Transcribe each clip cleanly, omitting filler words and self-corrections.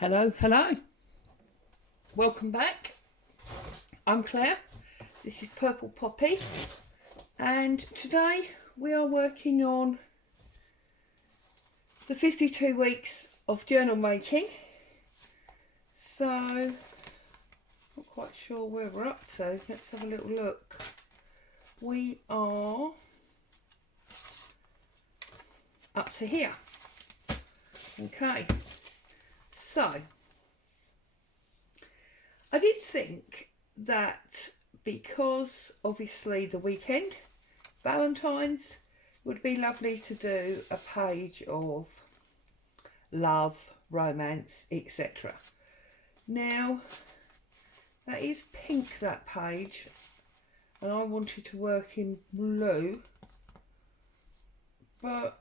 Hello, hello. Welcome back. I'm Claire. This is Purple Poppy. And today we are working on the 52 weeks of journal making. So, not quite sure where we're up to. Let's have a little look. We are up to here. Okay. So, I did think that because obviously the weekend, Valentines, would be lovely to do a page of love, romance, etc. Now, that is pink, that page, and I wanted to work in blue, but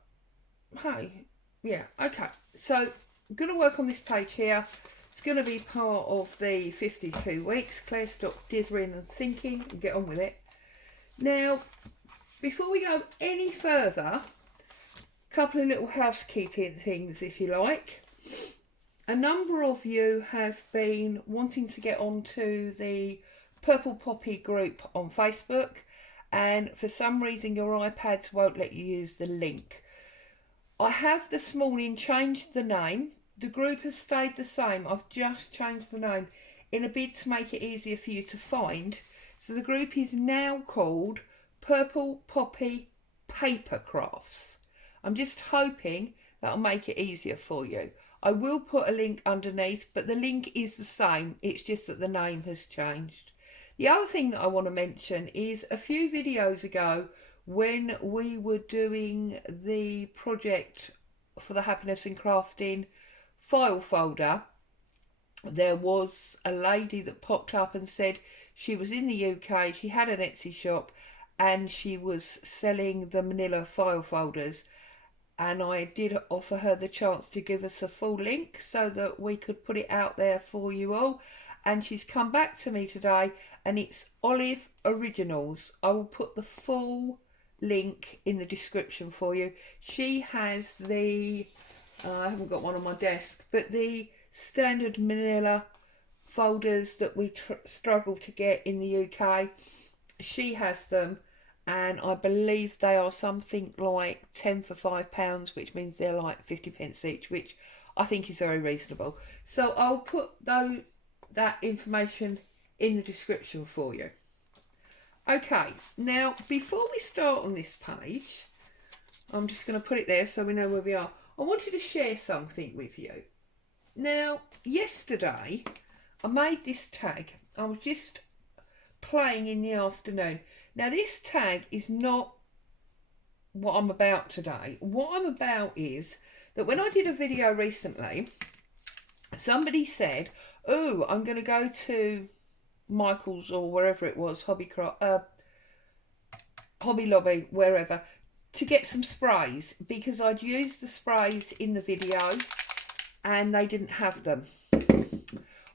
hey, yeah, okay. So, I'm going to work on this page here. It's going to be part of the 52 weeks. Claire, stop dithering and thinking and get on with it. Now, before we go any further, a couple of little housekeeping things, if you like. A number of you have been wanting to get onto the Purple Poppy group on Facebook, and for some reason your iPads won't let you use the link. I have this morning changed the name. The group has stayed the same. I've just changed the name in a bid to make it easier for you to find. So the group is now called Purple Poppy Paper Crafts. I'm just hoping that'll make it easier for you. I will put a link underneath, but the link is the same. It's just that the name has changed. The other thing that I want to mention is a few videos ago when we were doing the project for the Happiness in Crafting file folder, there was a lady that popped up and said she was in the UK, she had an Etsy shop and she was selling the Manilla file folders, and I did offer her the chance to give us a full link so that we could put it out there for you all. And she's come back to me today and it's Olive Originals. I will put the full link in the description for you. She has the I haven't got one on my desk, but the standard Manilla folders that we struggle to get in the UK, she has them, and I believe they are something like 10 for £5, which means they're like 50p each, which I think is very reasonable. So I'll put that information in the description for you. Okay, now before we start on this page, I'm just going to put it there so we know where we are. I wanted to share something with you. Now, yesterday I made this tag. I was just playing in the afternoon. Now, this tag is not what I'm about today. What I'm about is that when I did a video recently, somebody said, oh, I'm going to go to Michael's or wherever it was, Hobby Lobby, wherever, to get some sprays because I'd used the sprays in the video and they didn't have them.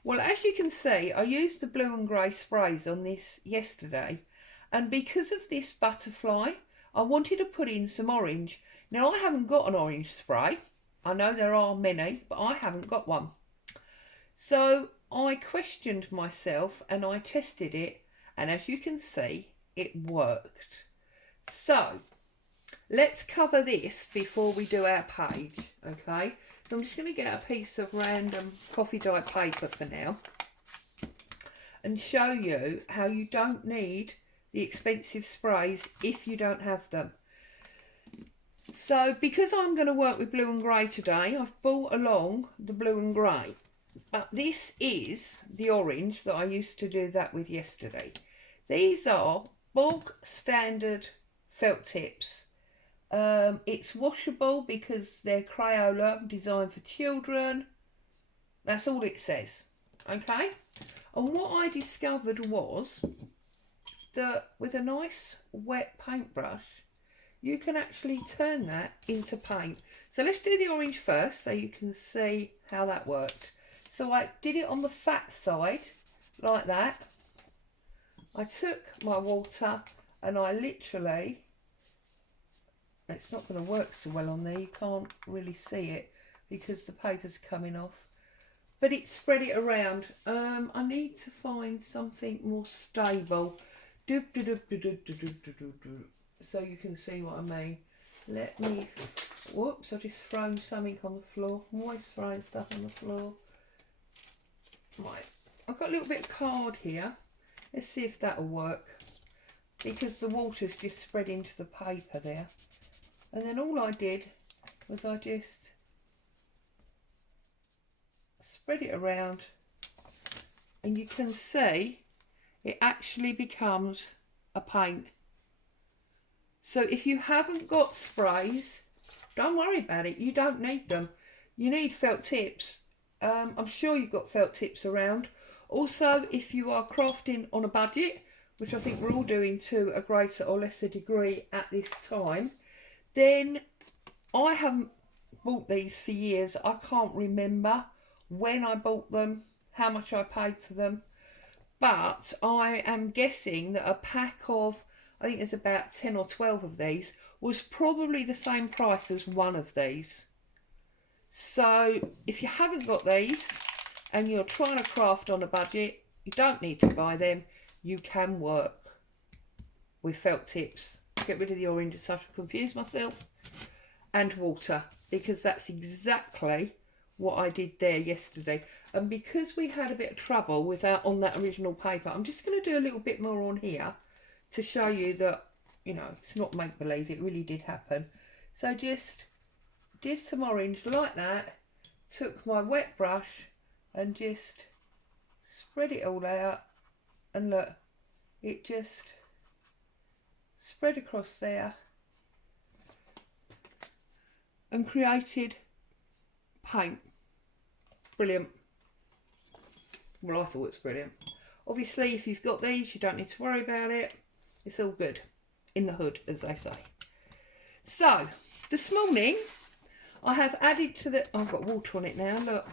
Well, as you can see, I used the blue and grey sprays on this yesterday, and because of this butterfly, I wanted to put in some orange. Now, I haven't got an orange spray. I know there are many, but I haven't got one. So I questioned myself and I tested it, and as you can see, it worked. So let's cover this before we do our page, okay? So I'm just going to get a piece of random coffee dye paper for now and show you how you don't need the expensive sprays if you don't have them. So because I'm going to work with blue and grey today, I've brought along the blue and grey. But this is the orange that I used to do that with yesterday. These are bog standard felt tips. It's washable because they're Crayola, designed for children. That's all it says. Okay? And what I discovered was that with a nice wet paintbrush, you can actually turn that into paint. So let's do the orange first so you can see how that worked. So I did it on the fat side, like that. I took my water and I literally, it's not going to work so well on there, you can't really see it because the paper's coming off. but it spread it around. I need to find something more stable. So you can see what I mean. Let me, whoops, I just thrown something on the floor. I'm always throwing stuff on the floor. Right, I've got a little bit of card here. Let's see if that'll work. Because the water's just spread into the paper there. And then all I did was I just spread it around, and you can see it actually becomes a paint. So if you haven't got sprays, don't worry about it. You don't need them. You need felt tips. I'm sure you've got felt tips around. Also, if you are crafting on a budget, which I think we're all doing to a greater or lesser degree at this time, then I haven't bought these for years. I can't remember when I bought them, how much I paid for them, but I am guessing that a pack of, I think there's about 10 or 12 of these, was probably the same price as one of these. So if you haven't got these and you're trying to craft on a budget, you don't need to buy them. You can work with felt tips. Get rid of the orange so I can confuse myself. And water, because that's exactly what I did there yesterday. And because we had a bit of trouble with on that original paper, I'm just going to do a little bit more on here to show you that, you know, it's not make-believe, it really did happen. So just did some orange like that, took my wet brush and just spread it all out, and look, it just spread across there and created paint. Brilliant. Well, I thought it was brilliant. Obviously, if you've got these, you don't need to worry about it. It's all good in the hood, as they say. So, this morning, I have added to the... I've got water on it now, look.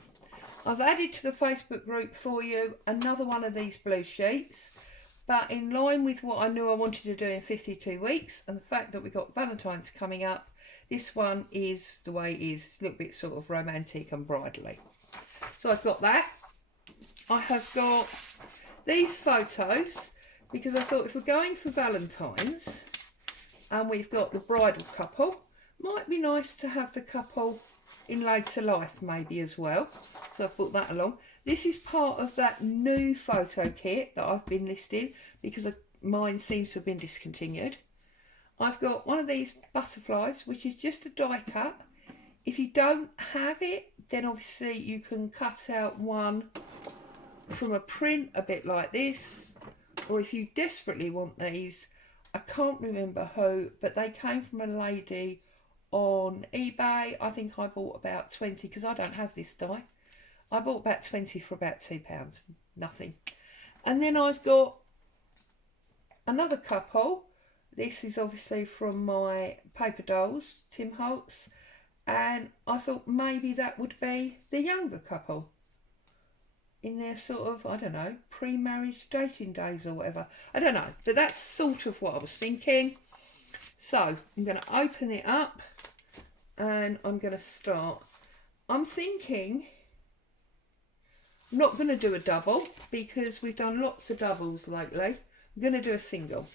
I've added to the Facebook group for you another one of these blue sheets. But in line with what I knew I wanted to do in 52 weeks, and the fact that we've got Valentines coming up, this one is the way it is. It's a little bit sort of romantic and bridally. So I've got that. I have got these photos because I thought if we're going for Valentine's and we've got the bridal couple, might be nice to have the couple in later life maybe as well. So I've brought that along. This is part of that new photo kit that I've been listing because mine seems to have been discontinued. I've got one of these butterflies, which is just a die cut. If you don't have it, then obviously you can cut out one from a print a bit like this. Or if you desperately want these, I can't remember who, but they came from a lady on eBay. I think I bought about 20 because I don't have this die. I bought about 20 for about £2, nothing. And then I've got another couple. This is obviously from my paper dolls, Tim Holtz, and I thought maybe that would be the younger couple in their sort of, I don't know, pre-marriage dating days or whatever. I don't know, but that's sort of what I was thinking. So I'm going to open it up and I'm going to start. I'm thinking I'm not going to do a double because we've done lots of doubles lately. I'm going to do a single.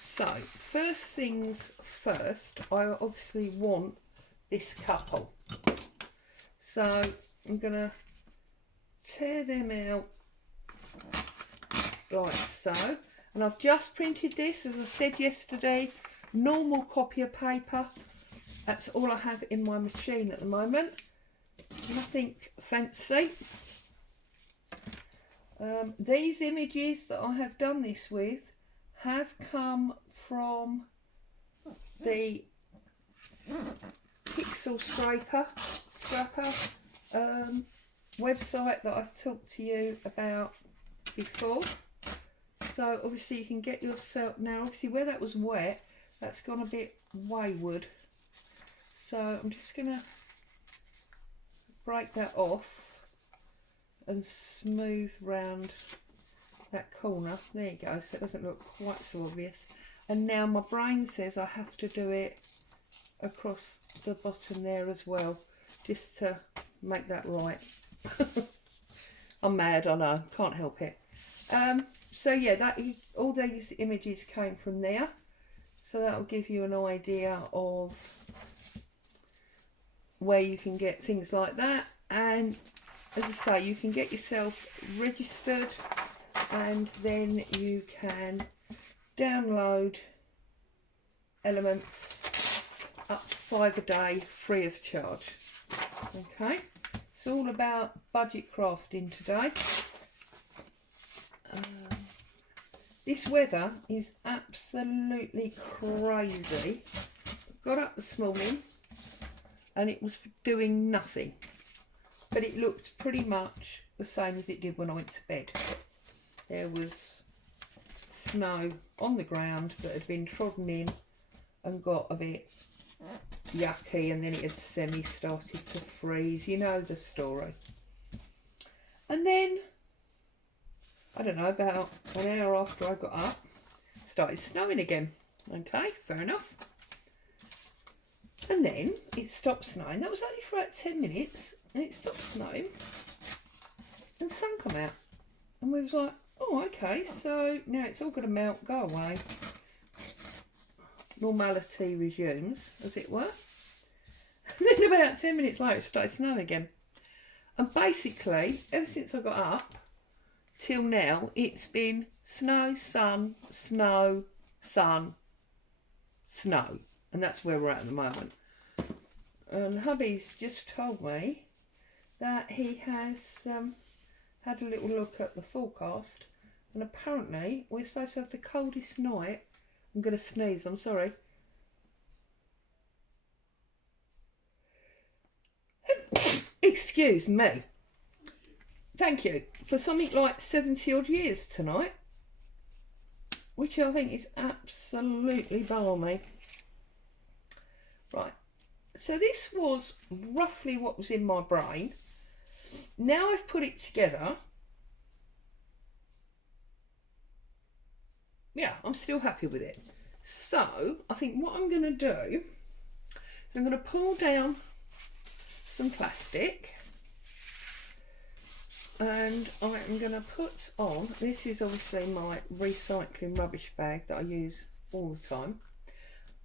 So first things first, I obviously want this couple. So I'm going to tear them out like so. And I've just printed this, as I said yesterday, normal copy of paper. That's all I have in my machine at the moment. Nothing fancy. These images that I have done this with have come from the Pixel Scrapper website that I've talked to you about before. So obviously you can get yourself, now obviously where that was wet, that's gone a bit wayward. So I'm just going to break that off and smooth round that corner. There you go, so it doesn't look quite so obvious. And now my brain says I have to do it across the bottom there as well, just to make that right. I'm mad, I know, can't help it. So yeah, all these images came from there. So that'll give you an idea of where you can get things like that. And as I say, you can get yourself registered and then you can download elements up to 5 a day free of charge. Okay, it's all about budget crafting today. This weather is absolutely crazy. Got up this morning and it was doing nothing, but it looked pretty much the same as it did when I went to bed. There was snow on the ground that had been trodden in and got a bit yucky, and then it had semi started to freeze. You know the story. And then, I don't know, about an hour after I got up, it started snowing again. Okay, fair enough. And then it stopped snowing. That was only for about 10 minutes. And it stopped snowing. And the sun come out. And we was like, oh, okay, so now it's all going to melt, go away. Normality resumes, as it were. And then about 10 minutes later, it started snowing again. And basically, ever since I got up till now, it's been snow, sun, snow, sun, snow. And that's where we're at the moment. And hubby's just told me that he has had a little look at the forecast, and apparently we're supposed to have the coldest night. I'm going to sneeze, I'm sorry. Excuse me. Thank you. For something like 70 odd years tonight, which I think is absolutely balmy. Right, so this was roughly what was in my brain. Now I've put it together, yeah, I'm still happy with it. So I think what I'm going to do is I'm going to pull down some plastic, and I'm going to put on, this is obviously my recycling rubbish bag that I use all the time,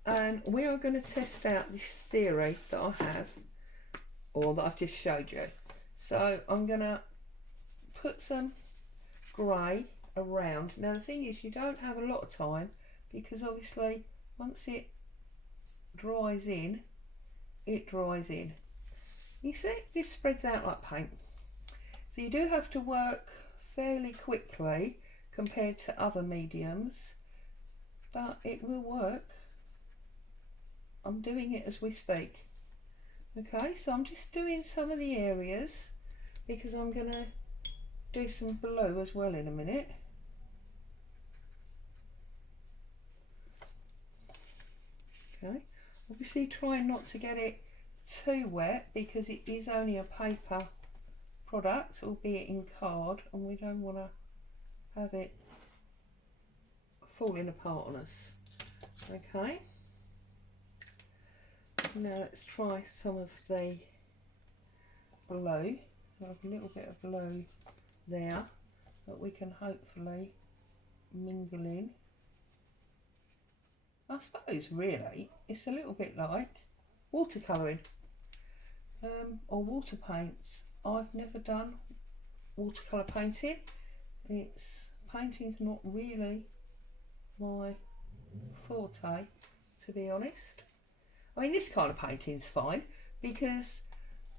and we are going to test out this theory that I have, or that I've just showed you. So I'm going to put some grey around. Now the thing is, you don't have a lot of time, because obviously once it dries in, it dries in. You see, this spreads out like paint. So you do have to work fairly quickly compared to other mediums, but it will work. I'm doing it as we speak. Okay, so I'm just doing some of the areas because I'm going to do some blue as well in a minute. Okay, obviously trying not to get it too wet because it is only a paper product, albeit in card, and we don't want to have it falling apart on us. Okay, now let's try some of the blue. I have a little bit of blue there that we can hopefully mingle in. I suppose really it's a little bit like watercolouring or water paints. I've never done watercolour painting. Painting's not really my forte, to be honest. I mean, this kind of painting's fine because,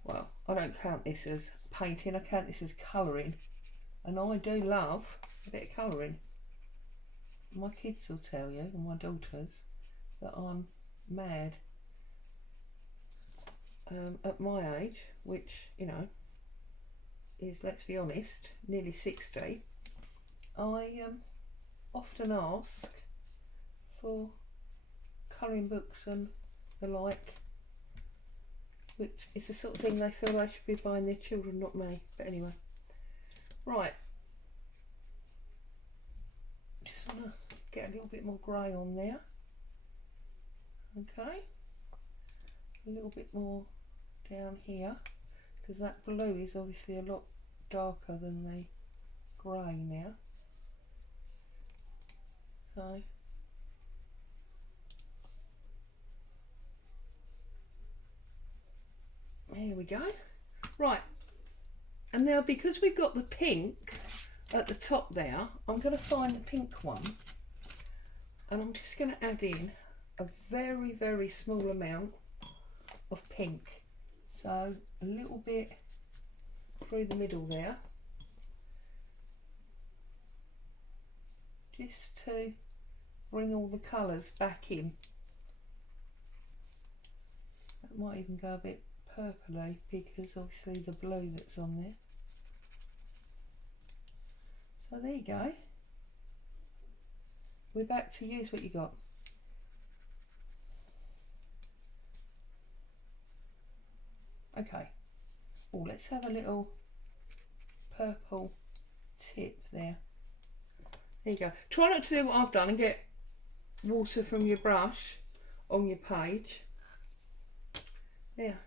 well, I don't count this as painting, I count this as colouring, and I do love a bit of colouring. My kids will tell you, and my daughters, that I'm mad. At my age, which, you know, is, let's be honest, nearly 60, I often ask for colouring books and the like, which is the sort of thing they feel they should be buying their children, not me. But anyway, right, just want to get a little bit more grey on there. Okay, a little bit more down here, because that blue is obviously a lot darker than the grey now. So there we go. Right, and now because we've got the pink at the top there, I'm going to find the pink one, and I'm just going to add in a very, very small amount of pink. So a little bit through the middle there, just to bring all the colours back in. That might even go a bit purpley because obviously the blue that's on there. So there you go. We're back to use what you got. Okay. Oh, let's have a little purple tip there. There you go. Try not to do what I've done and get water from your brush on your page. There.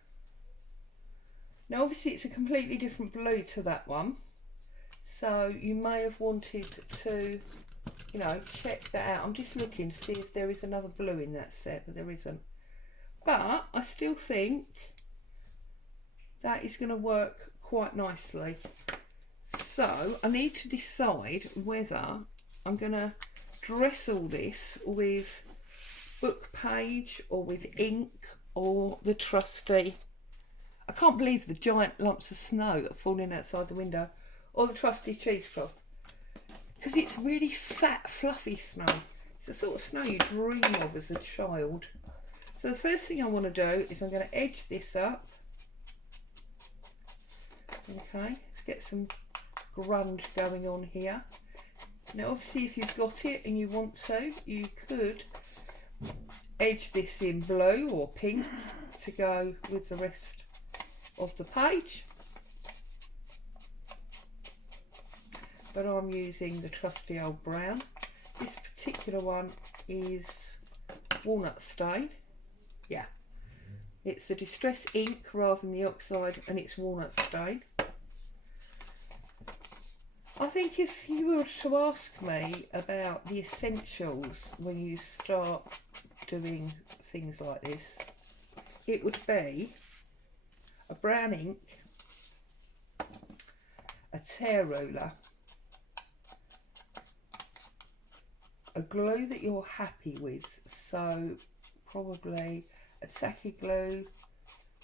Now obviously it's a completely different blue to that one, so you may have wanted to, you know, check that out. I'm just looking to see if there is another blue in that set, but there isn't. But I still think that is going to work quite nicely. So I need to decide whether I'm going to dress all this with book page or with ink or the trusty, I can't believe the giant lumps of snow that are falling outside the window, or the trusty cheesecloth, because it's really fat, fluffy snow. It's the sort of snow you dream of as a child. So the first thing I want to do is I'm going to edge this up. Okay, let's get some grunge going on here. Now obviously if you've got it and you want to, you could edge this in blue or pink to go with the rest of the page, but I'm using the trusty old brown. This particular one is walnut stain. Yeah, it's the distress ink rather than the oxide, and it's walnut stain. I think if you were to ask me about the essentials when you start doing things like this, it would be a brown ink, a tear ruler, a glue that you're happy with, so probably a tacky glue,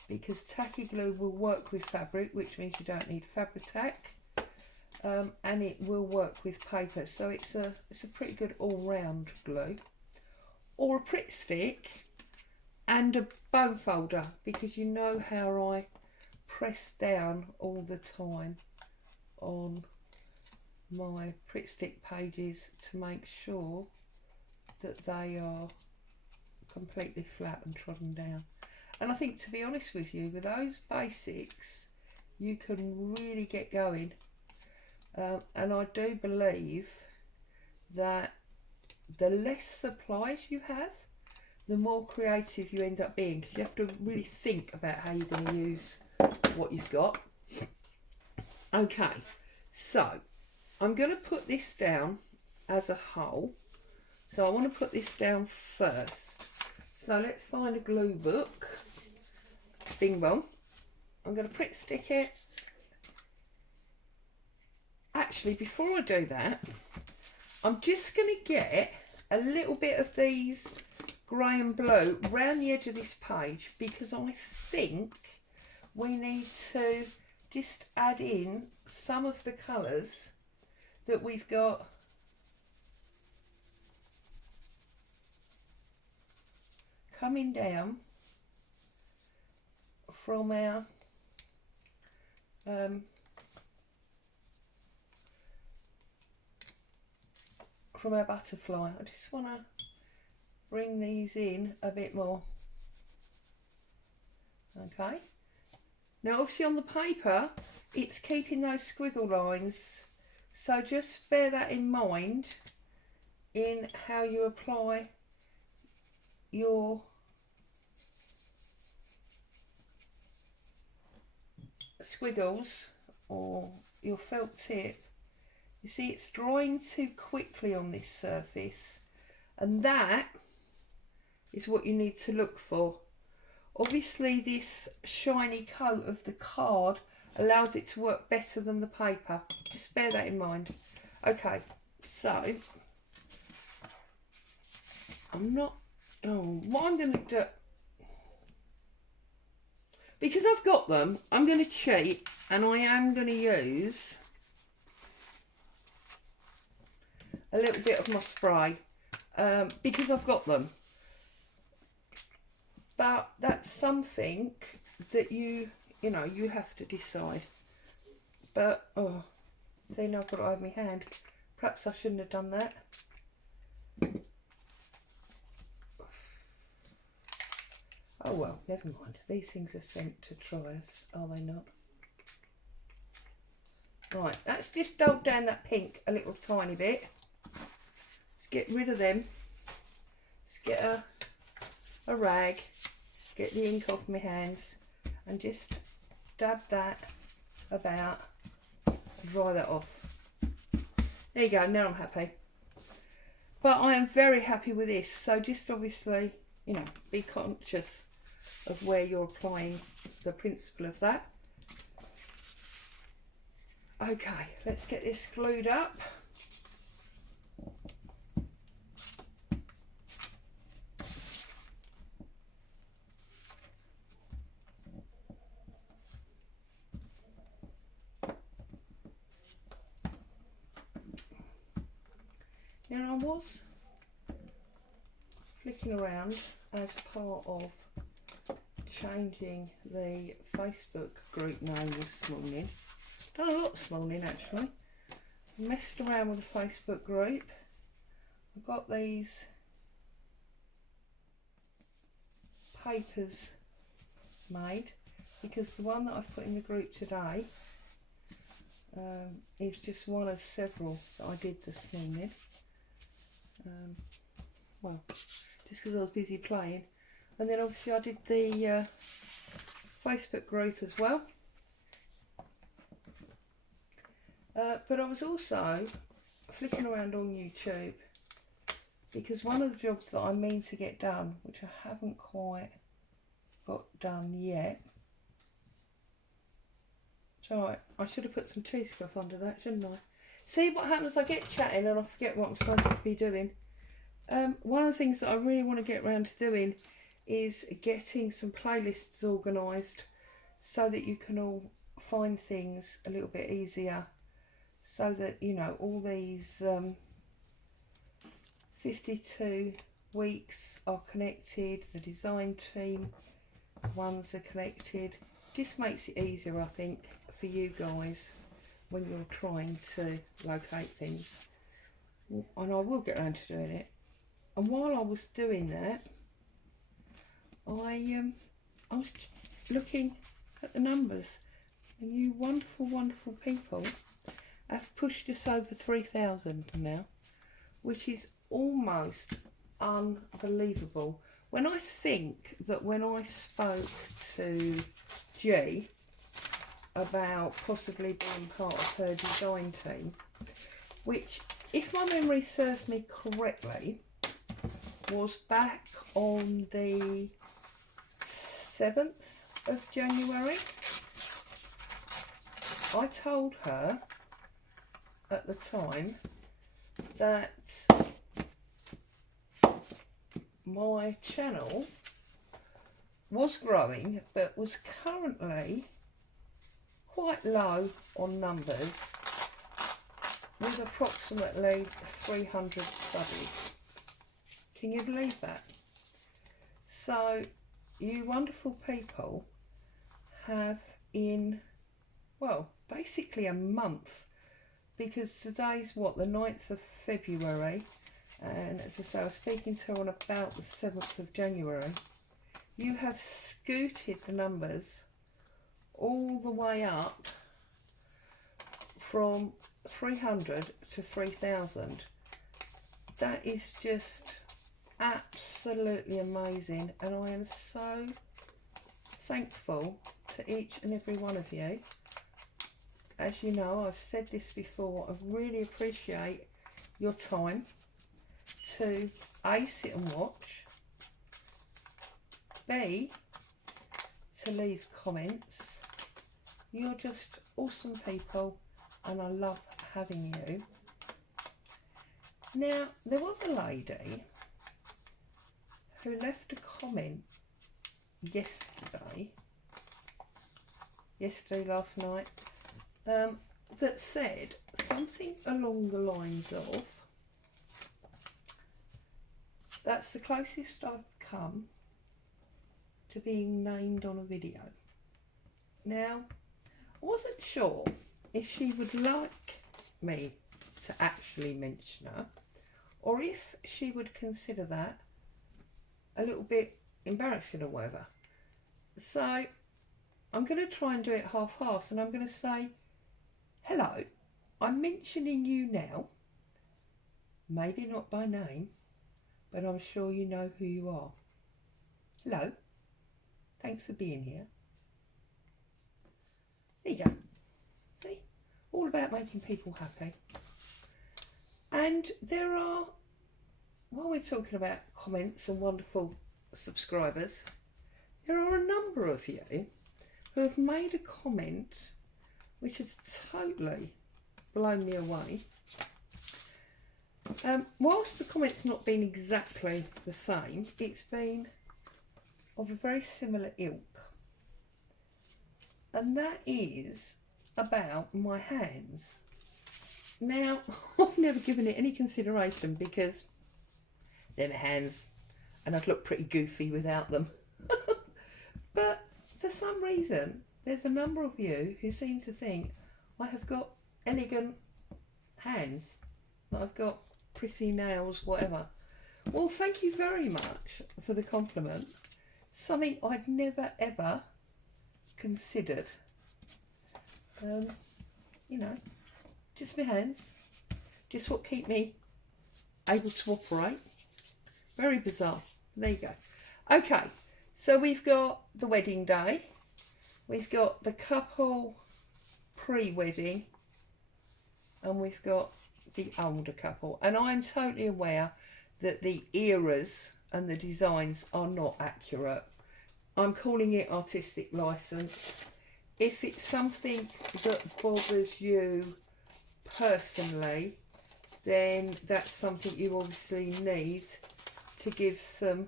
because tacky glue will work with fabric, which means you don't need Fabri-Tac, and it will work with paper, so it's a pretty good all-round glue, or a Pritt stick and a bone folder, because you know how I press down all the time on my Pritt stick pages to make sure that they are completely flat and trodden down. And I think, to be honest with you, with those basics you can really get going, and I do believe that the less supplies you have, the more creative you end up being, because you have to really think about how you're going to use what you've got. Okay, so I'm going to put this down as a whole. So I want to put this down first. So let's find a glue book. Bing bong. I'm going to Pritt stick it. Actually, before I do that, I'm just going to get a little bit of these grey and blue round the edge of this page, because I think we need to just add in some of the colours that we've got coming down from our butterfly. I just want to bring these in a bit more. Okay, now obviously on the paper it's keeping those squiggle lines, so just bear that in mind in how you apply your squiggles or your felt tip, you see it's drying too quickly on this surface, and that is what you need to look for. Obviously this shiny coat of the card allows it to work better than the paper. Just bear that in mind. Okay, so what I'm going to do, because I've got them, I'm going to cheat, and I am going to use a little bit of my spray, because I've got them. But that's something that you have to decide. But, see, now I've got it over my hand. Perhaps I shouldn't have done that. Oh well, never mind. These things are sent to try us, are they not? Right, let's just dull down that pink a little tiny bit. Let's get rid of them. Let's get a rag, get the ink off my hands, and just dab that about, dry that off. There you go, now I'm happy. But I am very happy with this, so just obviously, be conscious of where you're applying the principle of that. Okay, let's get this glued up. Now I was flicking around as part of changing the Facebook group name this morning. Done a lot this morning actually. Messed around with the Facebook group. I've got these papers made because the one that I've put in the group today is just one of several that I did this morning. Well, just because I was busy playing. And then obviously I did the Facebook group as well. But I was also flicking around on YouTube because one of the jobs that I mean to get done, which I haven't quite got done yet. So I should have put some cheesecloth under that, shouldn't I? See what happens, I get chatting and I forget what I'm supposed to be doing. One of the things that I really want to get around to doing is getting some playlists organised so that you can all find things a little bit easier, so that all these 52 weeks are connected, the design team ones are connected. Just makes it easier, I think, for you guys when you're trying to locate things. And I will get around to doing it. And while I was doing that, I was looking at the numbers, and you wonderful, wonderful people have pushed us over 3,000 now, which is almost unbelievable. When I think that when I spoke to G about possibly being part of her design team, which, if my memory serves me correctly, was back on the 7th of January, I told her at the time that my channel was growing but was currently quite low on numbers, with approximately 300 subbies. Can you believe that? So you wonderful people have in, well, basically a month, because today's what, the 9th of February, and as I say, I was speaking to her on about the 7th of January. You have scooted the numbers all the way up from 300 to 3,000. That is just absolutely amazing, and I am so thankful to each and every one of you. as you know, I've said this before, I really appreciate your time to A, sit and watch, B, to leave comments. You're just awesome people and I love having you. Now, there was a lady who left a comment last night, that said something along the lines of, that's the closest I've come to being named on a video. Now, I wasn't sure if she would like me to actually mention her, or if she would consider that a little bit embarrassing or whatever. So I'm going to try and do it half-half, and I'm going to say, hello, I'm mentioning you now, maybe not by name, but I'm sure you know who you are. Hello, thanks for being here. There you go. See, all about making people happy. And there are, while we're talking about comments and wonderful subscribers, there are a number of you who have made a comment which has totally blown me away. Whilst the comment's not been exactly the same, it's been of a very similar ilk. And that is about my hands. Now, I've never given it any consideration because they're my hands and I'd look pretty goofy without them. But for some reason, there's a number of you who seem to think I have got elegant hands, that I've got pretty nails, whatever. Well, thank you very much for the compliment. Something I'd never ever considered. You know, just my hands, just what keep me able to operate. Very bizarre. There you go. Okay, so we've got the wedding day, we've got the couple pre-wedding, and we've got the older couple. And I'm totally aware that the eras and the designs are not accurate. I'm calling it artistic license. If it's something that bothers you personally, then that's something you obviously need to give some,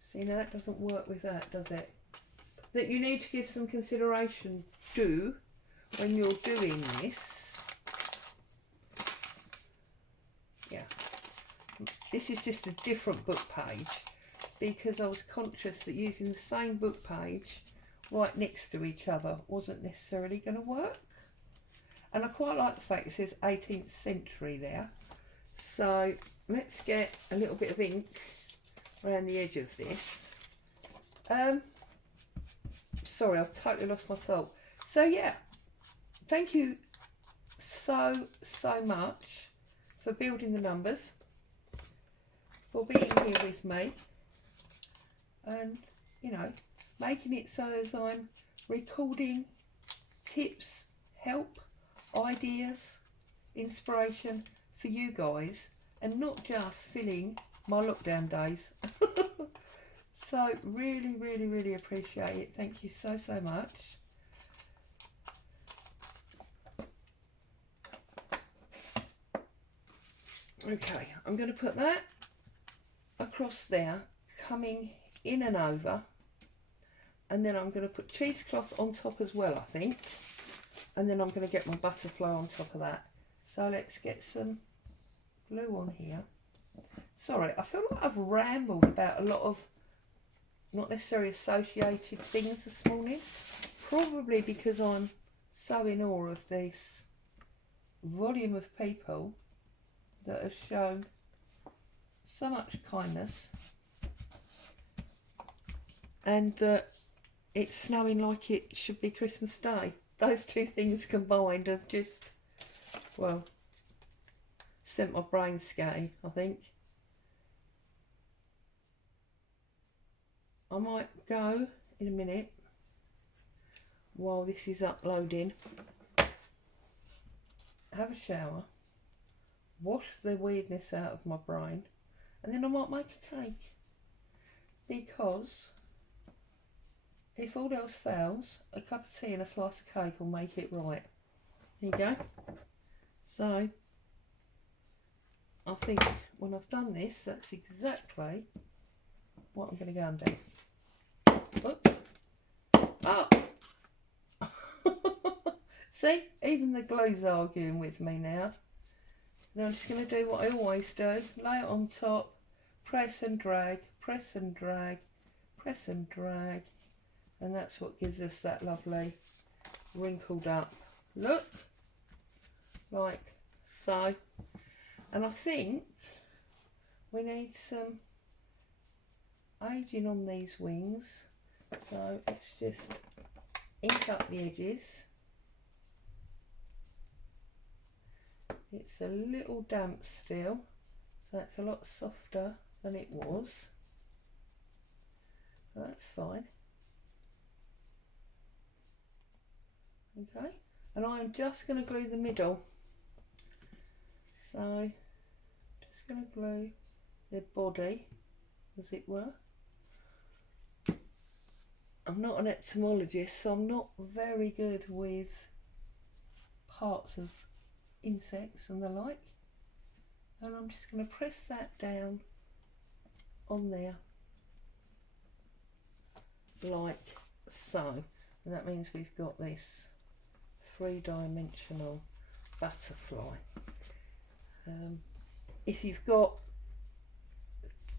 see, now that doesn't work with that, does it? That you need to give some consideration to when you're doing this. Yeah, this is just a different book page because I was conscious that using the same book page right next to each other wasn't necessarily going to work. And I quite like the fact it says 18th century there. So let's get a little bit of ink around the edge of this. Sorry, I've totally lost my thought. So yeah, thank you so much for building the numbers, for being here with me, and you know, making it so as I'm recording tips, help, ideas, inspiration for you guys, and not just filling my lockdown days. So really appreciate it. Thank you so much. Okay, I'm going to put that across there, coming in and over, and then I'm going to put cheesecloth on top as well, I think, and then I'm going to get my butterfly on top of that. So let's get some glue on here. Sorry, I feel like I've rambled about a lot of not necessarily associated things this morning, probably because I'm so in awe of this volume of people that have shown so much kindness, and that it's snowing like it should be Christmas Day. Those two things combined have just, well, sent my brain scatty, I think. I might go in a minute while this is uploading have a shower, wash the weirdness out of my brain, and then I might make a cake. Because if all else fails, a cup of tea and a slice of cake will make it right. There you go. So I think when I've done this, that's exactly what I'm going to go and do. Oops. Oh! See, even the glue's arguing with me now. Now I'm just going to do what I always do. Lay it on top, press and drag, press and drag, press and drag. And that's what gives us that lovely wrinkled up look. Like so. And I think we need some aging on these wings. So let's just ink up the edges. It's a little damp still, so it's a lot softer than it was. But that's fine. Okay, and I'm just going to glue the middle. So just going to glue the body, as it were. I'm not an entomologist, so I'm not very good with parts of insects and the like. And I'm just going to press that down on there like so. And that means we've got this three-dimensional butterfly. If you've got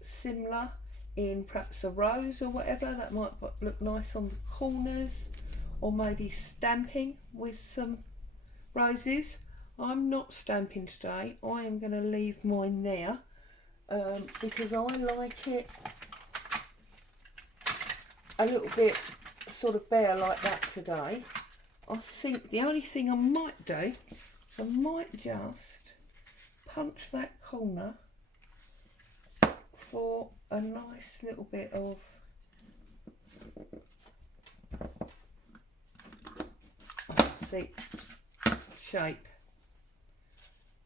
similar in perhaps a rose or whatever, that might look nice on the corners, or maybe stamping with some roses. I'm not stamping today. I am going to leave mine there because I like it a little bit sort of bare like that today. I think the only thing I might do is I might just punch that corner for a nice little bit of shape.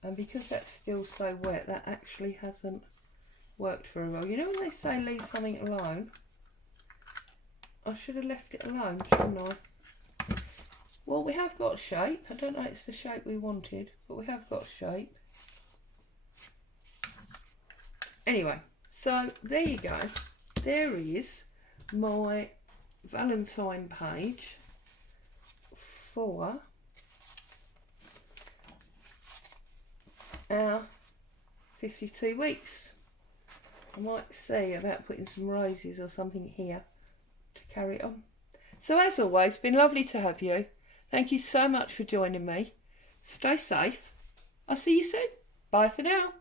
And because that's still so wet, that actually hasn't worked very well. You know when they say leave something alone? I should have left it alone, shouldn't I? Well, we have got shape. I don't know it's the shape we wanted, but we have got shape. Anyway, so there you go. There is my Valentine page for our 52 weeks. I might see about putting some roses or something here to carry it on. So as always, it's been lovely to have you. Thank you so much for joining me. Stay safe. I'll see you soon. Bye for now.